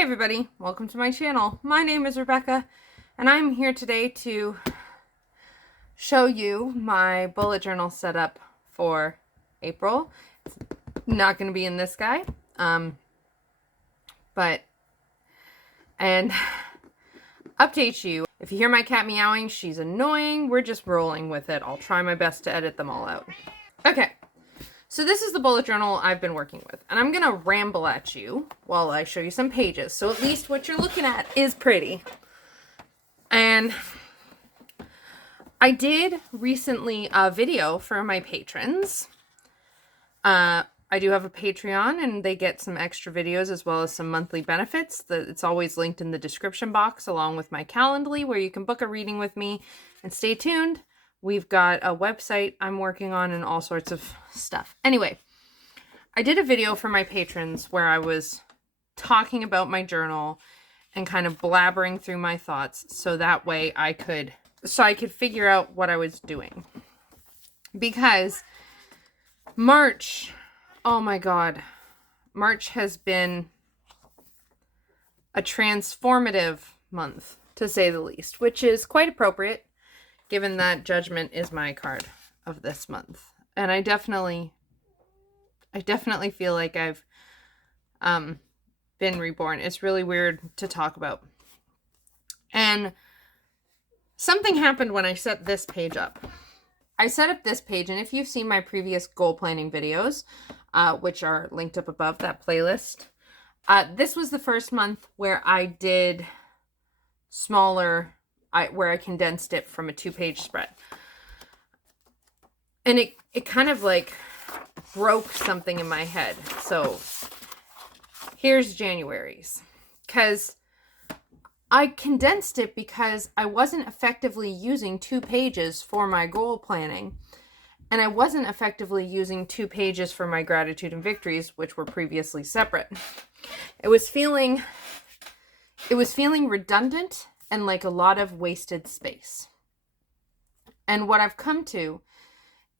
Hi everybody, welcome to my channel. My name is Rebecca and I'm here today to show you my bullet journal setup for April. It's not going to be in this guy, and update you. If you hear my cat meowing, she's annoying. We're just rolling with it. I'll try my best to edit them all out. Okay. So this is the bullet journal I've been working with, and I'm going to ramble at you while I show you some pages. So at least what you're looking at is pretty. And I did recently a video for my patrons. I do have a Patreon, and they get some extra videos as well as some monthly benefits. It's always linked in the description box along with my Calendly, where you can book a reading with me. And stay tuned. We've got a website I'm working on and all sorts of stuff. Anyway, I did a video for my patrons where I was talking about my journal and kind of blabbering through my thoughts so that way I could figure out what I was doing. Because March, oh my God, March has been a transformative month, to say the least, which is quite appropriate, given that Judgment is my card of this month. And I definitely feel like I've been reborn. It's really weird to talk about. And something happened when I set this page up. I set up this page, and if you've seen my previous goal planning videos, which are linked up above, that playlist, this was the first month where I did smaller, where I condensed it from a 2-page spread. And it kind of like broke something in my head. So here's January's. Because I condensed it because I wasn't effectively using 2 pages for my goal planning. And I wasn't effectively using 2 pages for my gratitude and victories, which were previously separate. It was feeling redundant and like a lot of wasted space. And what I've come to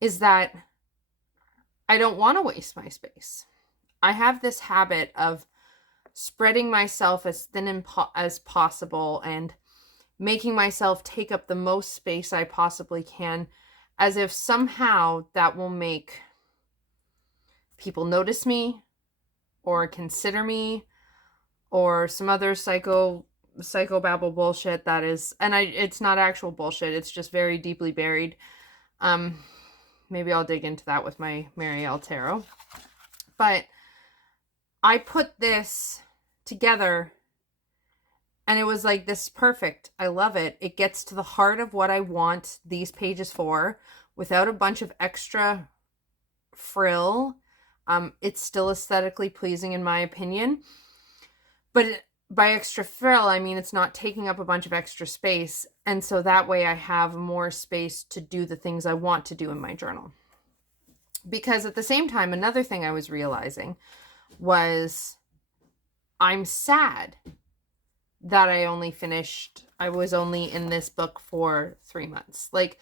is that I don't want to waste my space. I have this habit of spreading myself as thin as possible and making myself take up the most space I possibly can, as if somehow that will make people notice me or consider me or some other psychobabble bullshit that is, and it's not actual bullshit, it's just very deeply buried. Maybe I'll dig into that with my Marielle Tarot. But I put this together and it was like, this is perfect. I love it. It gets to the heart of what I want these pages for without a bunch of extra frill. It's still aesthetically pleasing in my opinion, but by extra frill, I mean it's not taking up a bunch of extra space. And so that way I have more space to do the things I want to do in my journal. Because at the same time, another thing I was realizing was I'm sad that I was only in this book for 3 months. Like,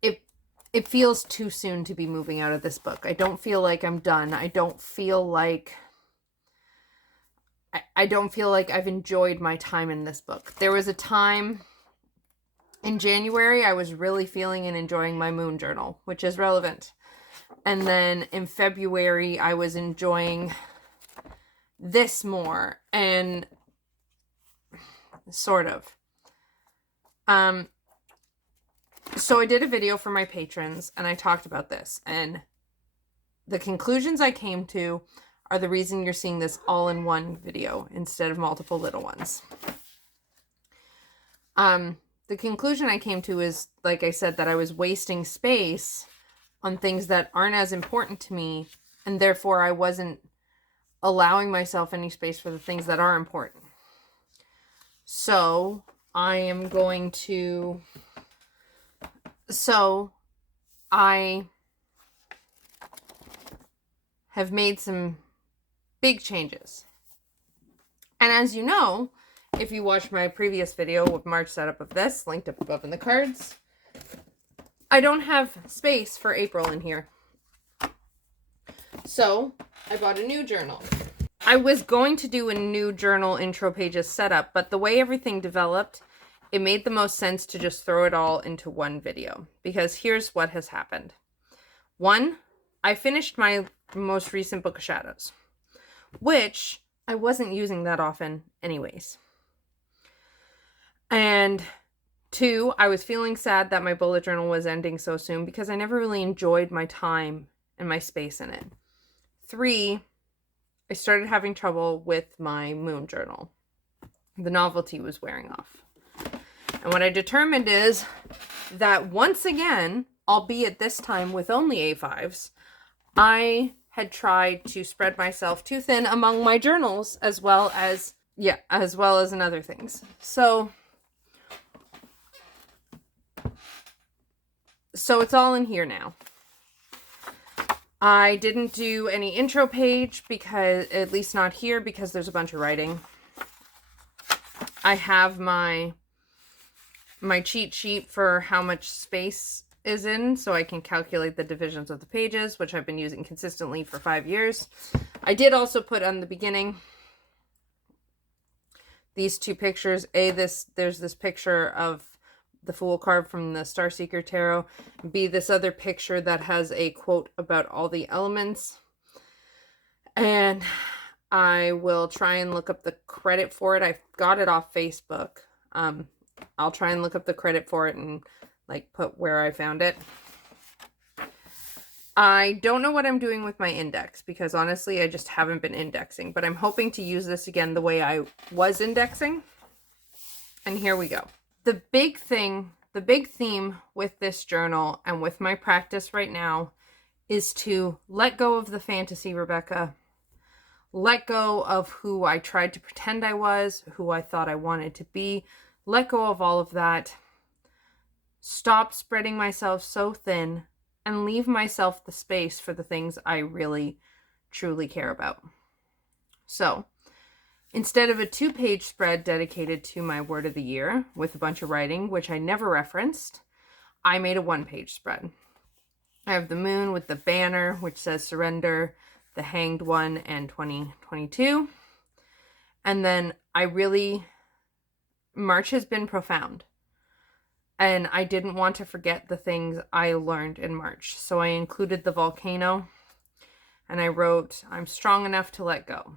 it feels too soon to be moving out of this book. I don't feel like I'm done. I don't feel like I've enjoyed my time in this book. There was a time in January I was really feeling and enjoying my moon journal, which is relevant. And then in February I was enjoying this more, and sort of. So I did a video for my patrons and I talked about this, and the conclusions I came to are the reason you're seeing this all in one video instead of multiple little ones. The conclusion I came to is, like I said, that I was wasting space on things that aren't as important to me, and therefore I wasn't allowing myself any space for the things that are important. So I have made some big changes. And as you know, if you watched my previous video with March setup of this, linked up above in the cards, I don't have space for April in here. So I bought a new journal. I was going to do a new journal intro pages setup, but the way everything developed, it made the most sense to just throw it all into one video, because here's what has happened. One, I finished my most recent Book of Shadows, which I wasn't using that often anyways. And two, I was feeling sad that my bullet journal was ending so soon because I never really enjoyed my time and my space in it. Three, I started having trouble with my moon journal. The novelty was wearing off. And what I determined is that once again, albeit this time with only A5s, I had tried to spread myself too thin among my journals as well as in other things. So it's all in here now. I didn't do any intro page because, at least not here, because there's a bunch of writing. I have my cheat sheet for how much space is in, so I can calculate the divisions of the pages, which I've been using consistently for 5 years. I did also put on the beginning these two pictures. There's this picture of the Fool card from the Starseeker Tarot. B, this other picture that has a quote about all the elements. And I will try and look up the credit for it. I got it off Facebook. I'll try and look up the credit for it and like put where I found it. I don't know what I'm doing with my index because honestly, I just haven't been indexing, but I'm hoping to use this again the way I was indexing. And here we go. The big theme with this journal and with my practice right now is to let go of the fantasy, Rebecca. Let go of who I tried to pretend I was, who I thought I wanted to be. Let go of all of that. Stop spreading myself so thin and leave myself the space for the things I really, truly care about. So, instead of a 2-page spread dedicated to my word of the year with a bunch of writing, which I never referenced, I made a 1-page spread. I have the moon with the banner, which says surrender, the hanged one, and 2022. And then March has been profound. And I didn't want to forget the things I learned in March. So I included the volcano and I wrote, I'm strong enough to let go.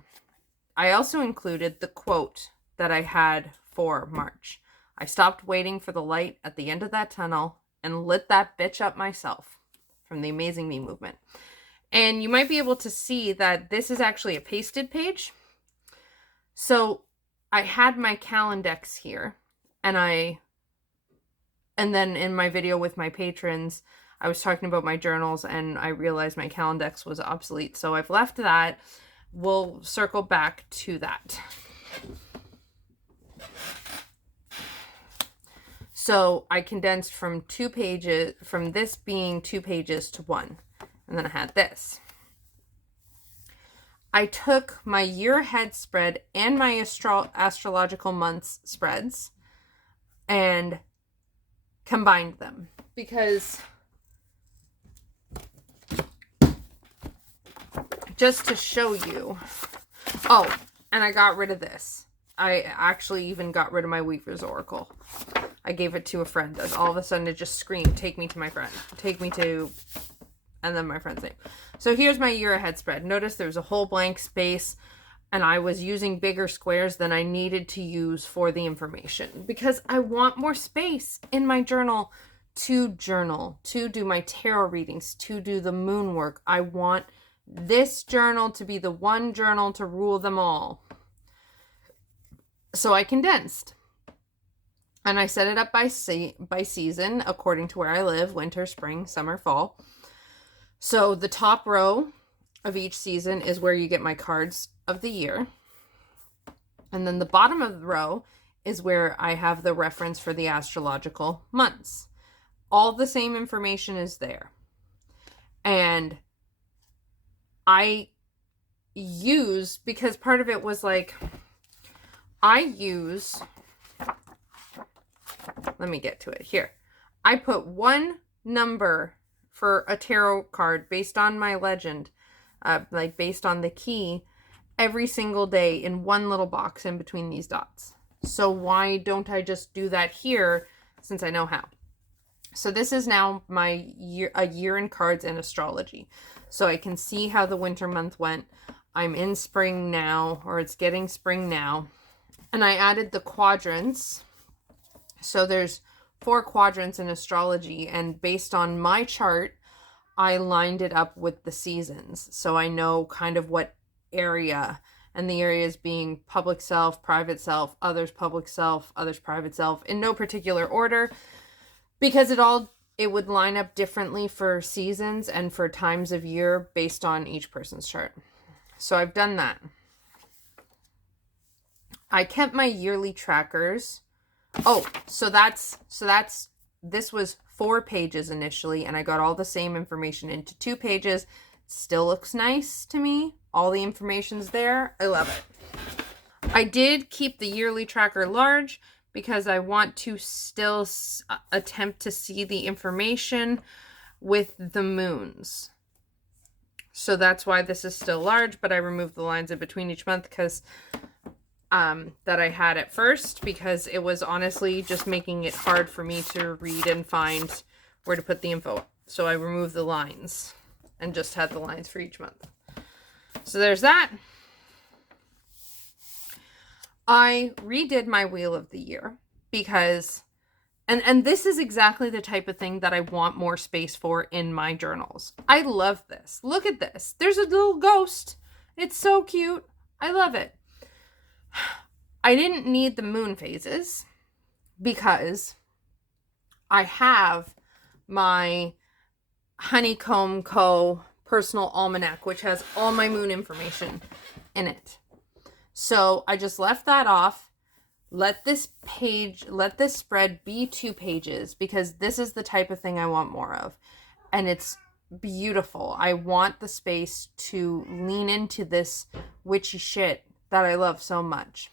I also included the quote that I had for March. I stopped waiting for the light at the end of that tunnel and lit that bitch up myself, from the Amazing Me movement. And you might be able to see that this is actually a pasted page. So I had my Calendex here, and then in my video with my patrons, I was talking about my journals and I realized my Calendex was obsolete. So I've left that. We'll circle back to that. So I condensed from 2 pages, from this being 2 pages to 1. And then I had this. I took my year ahead spread and my astrological months spreads and combined them because just to show you. Oh, and I got rid of this. I actually even got rid of my Weaver's Oracle. I gave it to a friend. And all of a sudden it just screamed, take me to my friend. Take me to... and then my friend's name. So here's my year ahead spread. Notice there's a whole blank space and I was using bigger squares than I needed to use for the information because I want more space in my journal, to do my tarot readings, to do the moon work. I want this journal to be the one journal to rule them all. So I condensed. And I set it up by season according to where I live: winter, spring, summer, fall. So the top row of each season is where you get my cards of the year. And then the bottom of the row is where I have the reference for the astrological months. All the same information is there. And I use, because part of it was like, let me get to it here. I put one number for a tarot card based on my legend, like based on the key, every single day in one little box in between these dots. So why don't I just do that here since I know how? So this is now a year in cards and astrology. So I can see how the winter month went. I'm in spring now, or it's getting spring now. And I added the quadrants. So there's 4 quadrants in astrology, and based on my chart, I lined it up with the seasons. So I know kind of what area, and the areas being public self, private self, others public self, others private self, in no particular order, because it would line up differently for seasons and for times of year based on each person's chart. So I've done that. I kept my yearly trackers. Oh, so this was 4 pages initially, and I got all the same information into 2 pages. Still looks nice to me. All the information's there. I love it. I did keep the yearly tracker large because I want to still attempt to see the information with the moons. So that's why this is still large, but I removed the lines in between each month because that I had at first, because it was honestly just making it hard for me to read and find where to put the info. So I removed the lines and just had the lines for each month. So there's that. I redid my Wheel of the Year because, and this is exactly the type of thing that I want more space for in my journals. I love this. Look at this. There's a little ghost. It's so cute. I love it. I didn't need the moon phases because I have my Honeycomb Co. personal almanac, which has all my moon information in it. So I just left that off. Let this spread be 2 pages because this is the type of thing I want more of. And it's beautiful. I want the space to lean into this witchy shit that I love so much.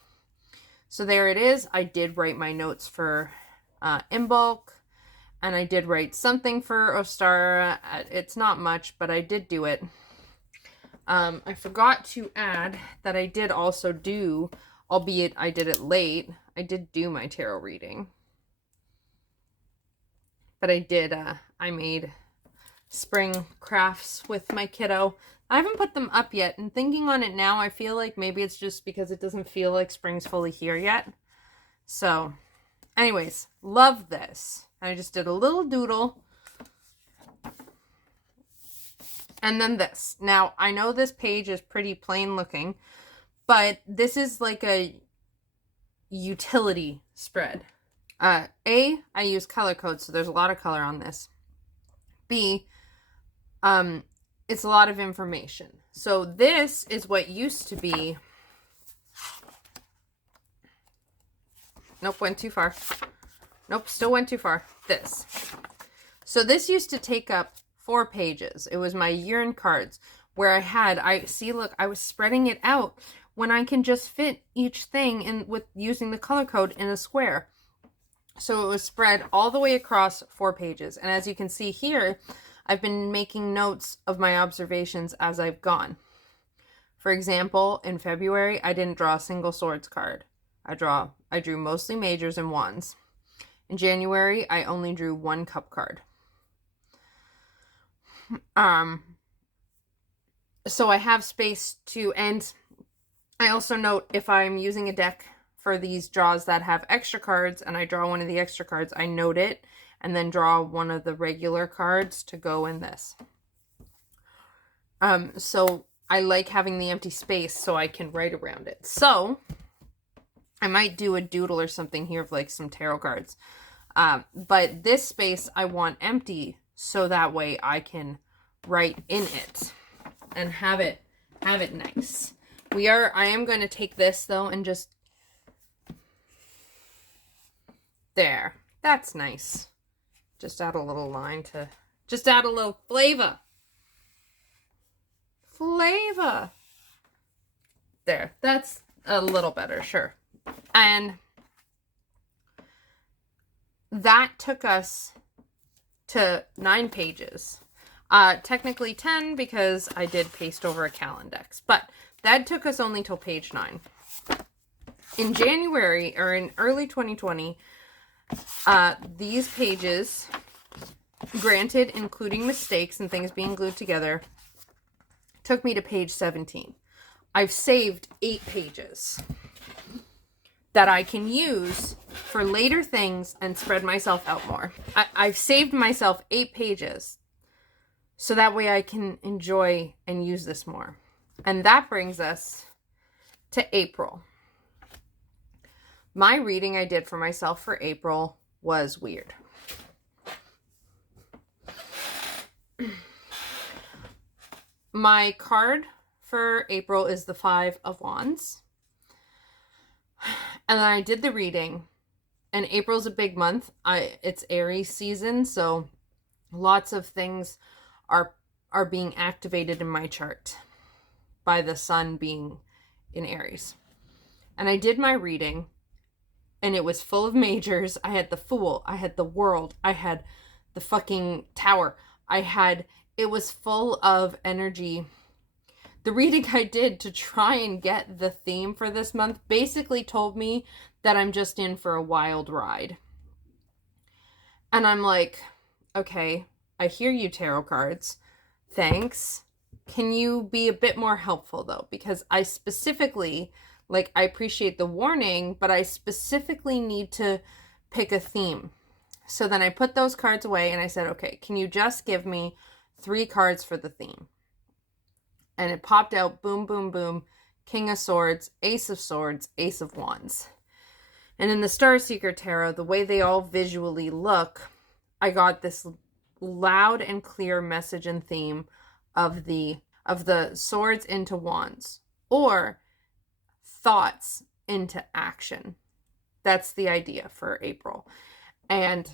So there it is. I did write my notes for in bulk, and I did write something for Ostara. It's not much, but I did do it. I forgot to add that I did also do, albeit I did it late, I did do my tarot reading. But I made spring crafts with my kiddo. I haven't put them up yet, and thinking on it now, I feel like maybe it's just because it doesn't feel like spring's fully here yet. So, anyways, love this. I just did a little doodle. And then this. Now, I know this page is pretty plain looking, but this is like a utility spread. I use color code, so there's a lot of color on this. B, it's a lot of information. So this is what used to be. Nope, went too far. Nope, still went too far. This. So this used to take up 4 pages. It was my year in cards where I was spreading it out when I can just fit each thing in with using the color code in a square. So it was spread all the way across 4 pages. And as you can see here, I've been making notes of my observations as I've gone. For example, in February, I didn't draw a single swords card. I drew mostly majors and wands. In January, I only drew 1 cup card. So I have space to, and I also note if I'm using a deck for these draws that have extra cards and I draw one of the extra cards, I note it and then draw one of the regular cards to go in this. So I like having the empty space so I can write around it. So I might do a doodle or something here of like some tarot cards. But this space I want empty so that way I can write in it and have it nice. I am going to take this though and just there. That's nice. Just add a little line to just add a little flavor. There. That's a little better, sure. And that took us to 9 pages. Technically 10 because I did paste over a Calendex, but that took us only till page 9. In January, or in early 2020, these pages, granted, including mistakes and things being glued together, took me to page 17. I've saved 8 pages that I can use for later things and spread myself out more. I've saved myself 8 pages so that way I can enjoy and use this more. And that brings us to April. My reading I did for myself for April was weird. My card for April is the 5 of Wands. And then I did the reading. And April's a big month. It's Aries season, so lots of things are being activated in my chart by the sun being in Aries. And I did my reading. And it was full of majors. I had the Fool. I had the World. I had the fucking Tower. It was full of energy. The reading I did to try and get the theme for this month basically told me that I'm just in for a wild ride. And I'm like, okay, I hear you, tarot cards. Thanks. Can you be a bit more helpful, though? Because I specifically... Like, I appreciate the warning, but I specifically need to pick a theme. So then I put those cards away and I said, okay, can you just give me 3 cards for the theme? And it popped out, boom, boom, boom, King of Swords, Ace of Swords, Ace of Wands. And in the Starseeker Tarot, the way they all visually look, I got this loud and clear message and theme of the swords into wands. Or thoughts into action. That's the idea for April. And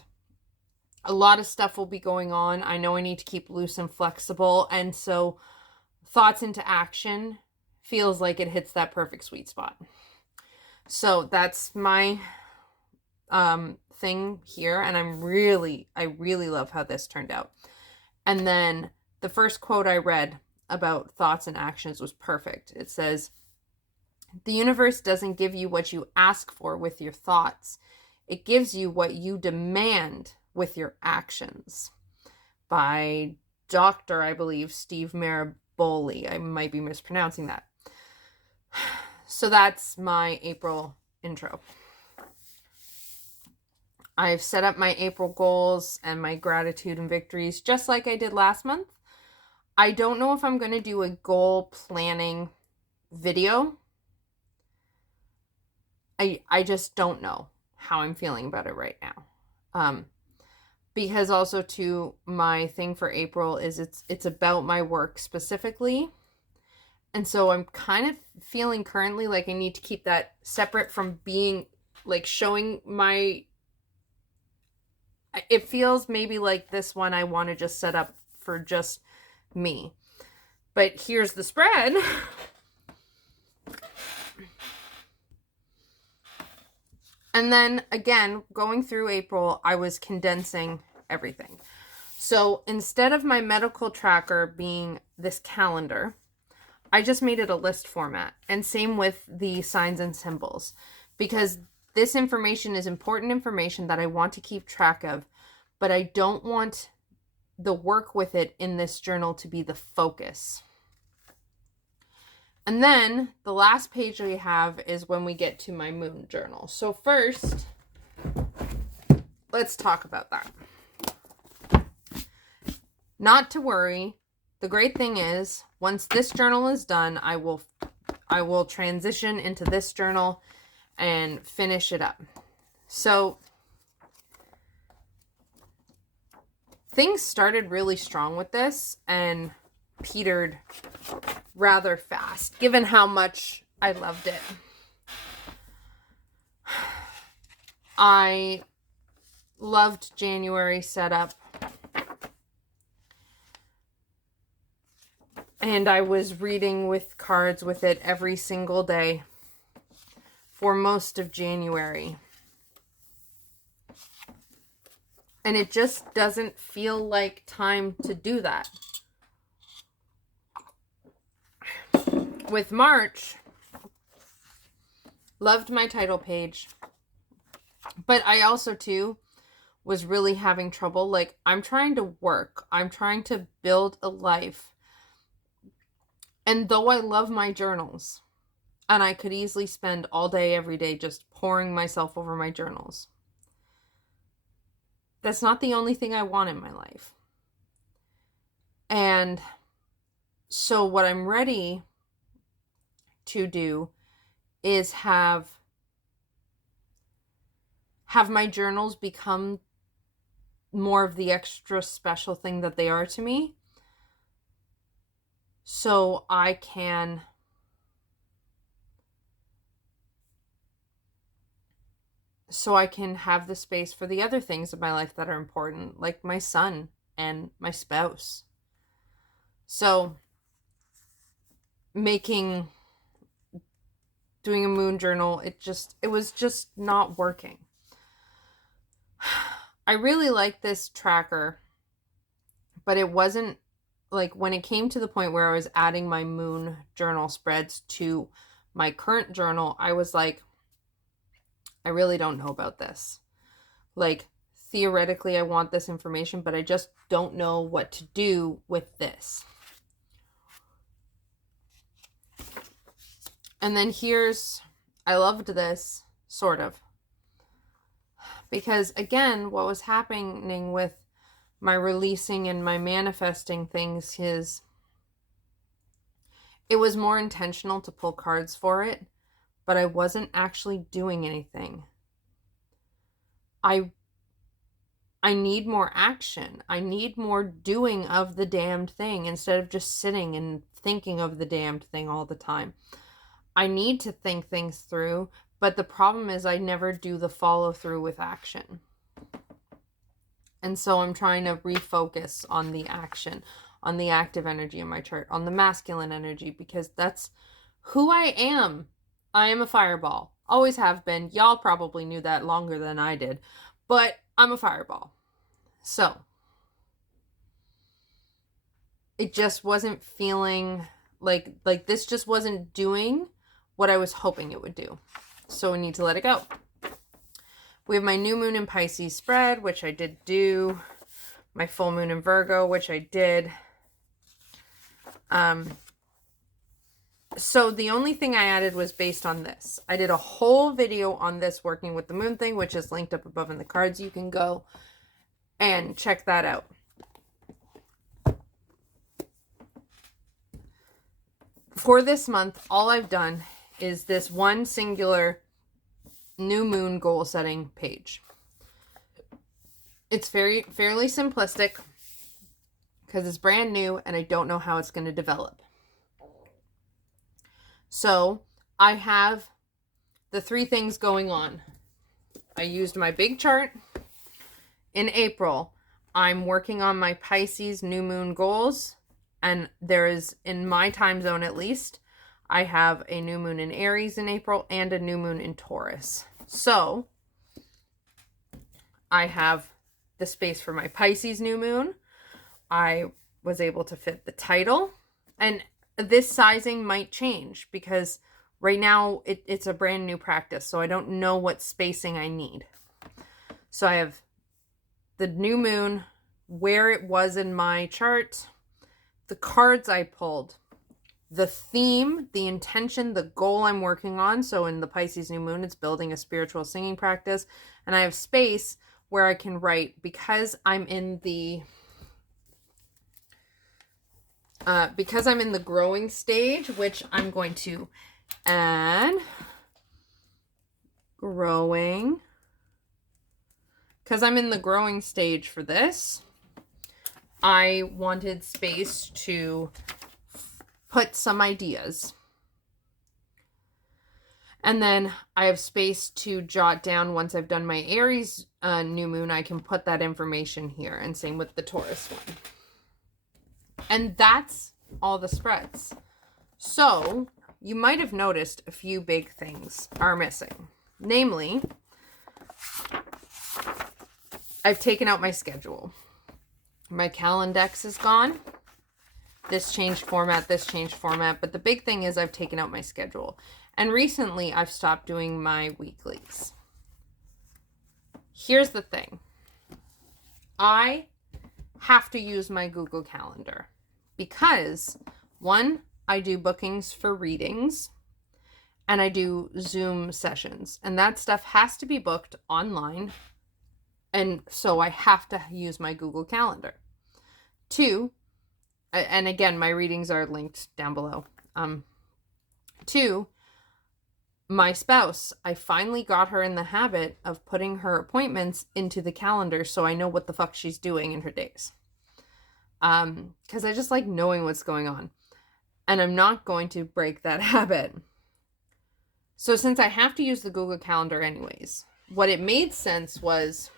a lot of stuff will be going on. I know I need to keep loose and flexible. And so thoughts into action feels like it hits that perfect sweet spot. So that's my thing here. And I really love how this turned out. And then the first quote I read about thoughts and actions was perfect. It says, "The universe doesn't give you what you ask for with your thoughts. It gives you what you demand with your actions." By Dr. I believe, Steve Maraboli. I might be mispronouncing that. So that's my April intro. I've set up my April goals and my gratitude and victories just like I did last month. I don't know if I'm going to do a goal planning video. I just don't know how I'm feeling about it right now. Because also too, my thing for April is it's about my work specifically. And so I'm kind of feeling currently like I need to keep that separate from being like showing my, it feels maybe like this one I want to just set up for just me. But here's the spread. And then again, going through April, I was condensing everything. So instead of my medical tracker being this calendar, I just made it a list format. And same with the signs and symbols. Because this information is important information that I want to keep track of. But I don't want the work with it in this journal to be the focus. And then the last page we have is when we get to my moon journal. So first, let's talk about that. Not to worry. The great thing is, once this journal is done, I will transition into this journal and finish it up. So things started really strong with this and petered rather fast, given how much I loved it. I loved January setup. And I was reading with cards with it every single day for most of January. And it just doesn't feel like time to do that. with March, loved my title page, but I also too was really having trouble. Like, I'm trying to work, I'm trying to build a life, and though I love my journals, and I could easily spend all day every day just pouring myself over my journals, that's not the only thing I want in my life. And so what I'm ready to do is have my journals become more of the extra special thing that they are to me, so I can have the space for the other things in my life that are important, like my son and my spouse. So doing a moon journal, it was just not working. I really like this tracker, but it wasn't, like, when it came to the point where I was adding my moon journal spreads to my current journal, I was like, I really don't know about this. Like, theoretically, I want this information, but I just don't know what to do with this. And then I loved this, sort of. Because, again, what was happening with my releasing and my manifesting things is it was more intentional to pull cards for it, but I wasn't actually doing anything. I need more action. I need more doing of the damned thing instead of just sitting and thinking of the damned thing all the time. I need to think things through, but the problem is I never do the follow through with action. And so I'm trying to refocus on the action, on the active energy in my chart, on the masculine energy, because that's who I am. I am a fireball. Always have been. Y'all probably knew that longer than I did, but I'm a fireball. So it just wasn't feeling like this just wasn't doing what I was hoping it would do. So we need to let it go. We have my new moon in Pisces spread, which I did do. My full moon in Virgo, which I did. So the only thing I added was based on this. I did a whole video on this working with the moon thing, which is linked up above in the cards. You can go and check that out. For this month, all I've done is this one singular new moon goal setting page. It's fairly simplistic because it's brand new and I don't know how it's going to develop. So I have the 3 things going on. I used my big chart. In April, I'm working on my Pisces new moon goals, and there is, in my time zone at least, I have a new moon in Aries in April and a new moon in Taurus. So I have the space for my Pisces new moon. I was able to fit the title, and this sizing might change because right now it's a brand new practice, so I don't know what spacing I need. So I have the new moon, where it was in my chart, the cards I pulled, the theme, the intention, the goal I'm working on. So in the Pisces new moon, it's building a spiritual singing practice. And I have space where I can write, because I'm in the growing stage, which I'm going to add growing. Because I'm in the growing stage for this, I wanted space to put some ideas. And then I have space to jot down, once I've done my Aries new moon, I can put that information here. And same with the Taurus one. And that's all the spreads. So you might have noticed a few big things are missing. Namely, I've taken out my schedule. My Calendex is gone. this changed format, this changed format. But the big thing is I've taken out my schedule. And recently I've stopped doing my weeklies. Here's the thing. I have to use my Google Calendar because, one, I do bookings for readings and I do Zoom sessions, and that stuff has to be booked online, and so I have to use my Google Calendar. Two, and again, my readings are linked down below. Two, my spouse, I finally got her in the habit of putting her appointments into the calendar so I know what the fuck she's doing in her days. Because I just like knowing what's going on. And I'm not going to break that habit. So since I have to use the Google Calendar anyways, what it made sense was...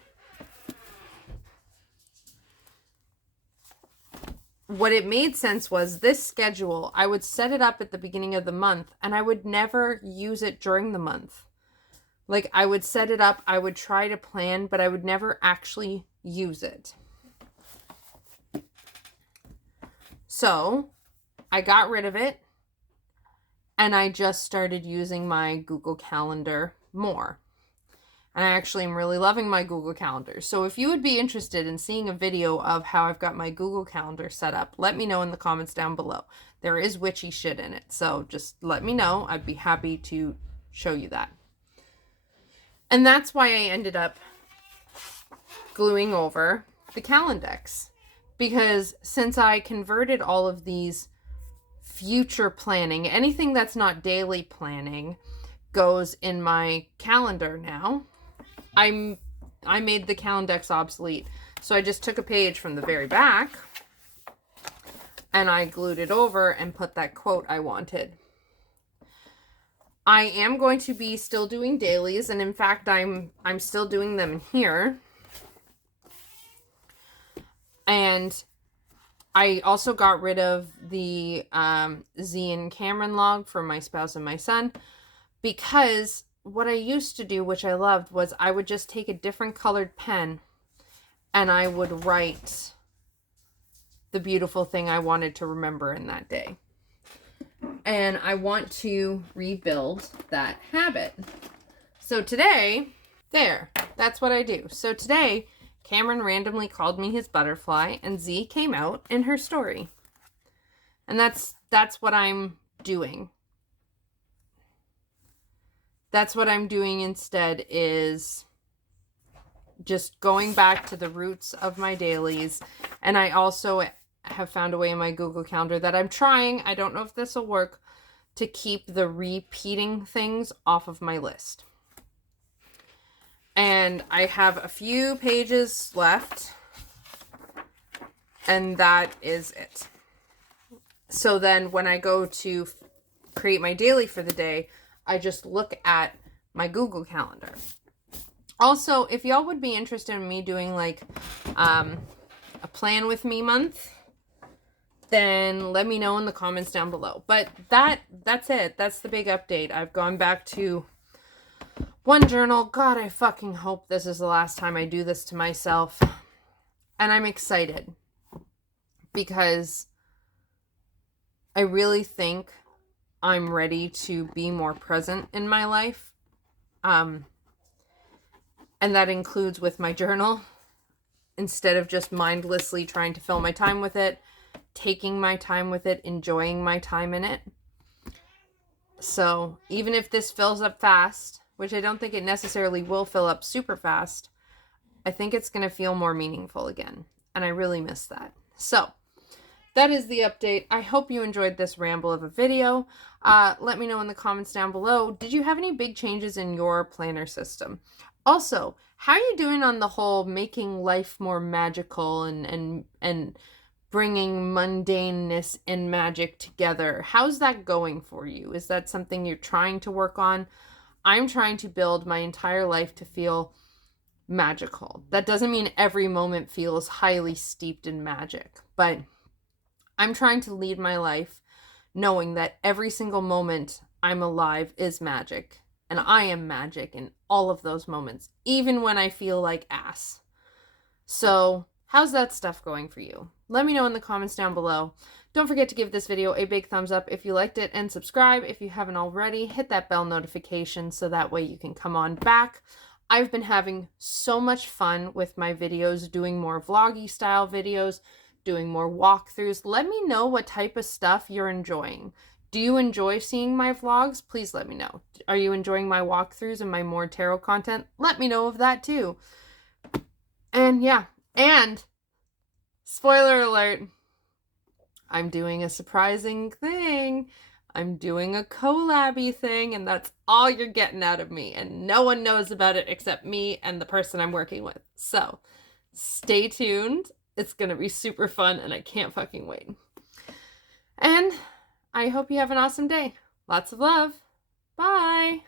this schedule, I would set it up at the beginning of the month and I would never use it during the month. Like, I would set it up, I would try to plan, but I would never actually use it. So I got rid of it and I just started using my Google Calendar more. And I actually am really loving my Google Calendar. So if you would be interested in seeing a video of how I've got my Google Calendar set up, let me know in the comments down below. There is witchy shit in it. So just let me know. I'd be happy to show you that. And that's why I ended up gluing over the Calendex. Because since I converted all of these future planning, anything that's not daily planning goes in my calendar now. I made the Calendex obsolete. So I just took a page from the very back and I glued it over and put that quote I wanted. I am going to be still doing dailies, and in fact I'm still doing them here. And I also got rid of the Z and Cameron log for my spouse and my son, because what I used to do, which I loved, was I would just take a different colored pen and I would write the beautiful thing I wanted to remember in that day. And I want to rebuild that habit. So today, that's what I do. So today, Cameron randomly called me his butterfly, and Z came out in her story. And that's what I'm doing. That's what I'm doing instead, is just going back to the roots of my dailies. And I also have found a way in my Google Calendar that I'm trying, I don't know if this will work, to keep the repeating things off of my list. And I have a few pages left, and that is it. So then when I go to create my daily for the day, I just look at my Google Calendar. Also, if y'all would be interested in me doing like a plan with me month, then let me know in the comments down below. But that's it. That's the big update. I've gone back to one journal. God, I fucking hope this is the last time I do this to myself. And I'm excited because I really think I'm ready to be more present in my life. And that includes with my journal. Instead of just mindlessly trying to fill my time with it, taking my time with it, enjoying my time in it. So even if this fills up fast, which I don't think it necessarily will fill up super fast, I think it's going to feel more meaningful again. And I really miss that. So that is the update. I hope you enjoyed this ramble of a video. Let me know in the comments down below. Did you have any big changes in your planner system? Also, how are you doing on the whole making life more magical and bringing mundaneness and magic together? How's that going for you? Is that something you're trying to work on? I'm trying to build my entire life to feel magical. That doesn't mean every moment feels highly steeped in magic, but I'm trying to lead my life knowing that every single moment I'm alive is magic. And I am magic in all of those moments, even when I feel like ass. So how's that stuff going for you? Let me know in the comments down below. Don't forget to give this video a big thumbs up if you liked it, and subscribe if you haven't already. Hit that bell notification so that way you can come on back. I've been having so much fun with my videos, doing more vloggy style videos, doing more walkthroughs. Let me know what type of stuff you're enjoying. Do you enjoy seeing my vlogs? Please let me know. Are you enjoying my walkthroughs and my more tarot content? Let me know of that too. And yeah, and spoiler alert, I'm doing a surprising thing. I'm doing a collab-y thing, and that's all you're getting out of me. And no one knows about it except me and the person I'm working with. So stay tuned. It's going to be super fun, and I can't fucking wait. And I hope you have an awesome day. Lots of love. Bye.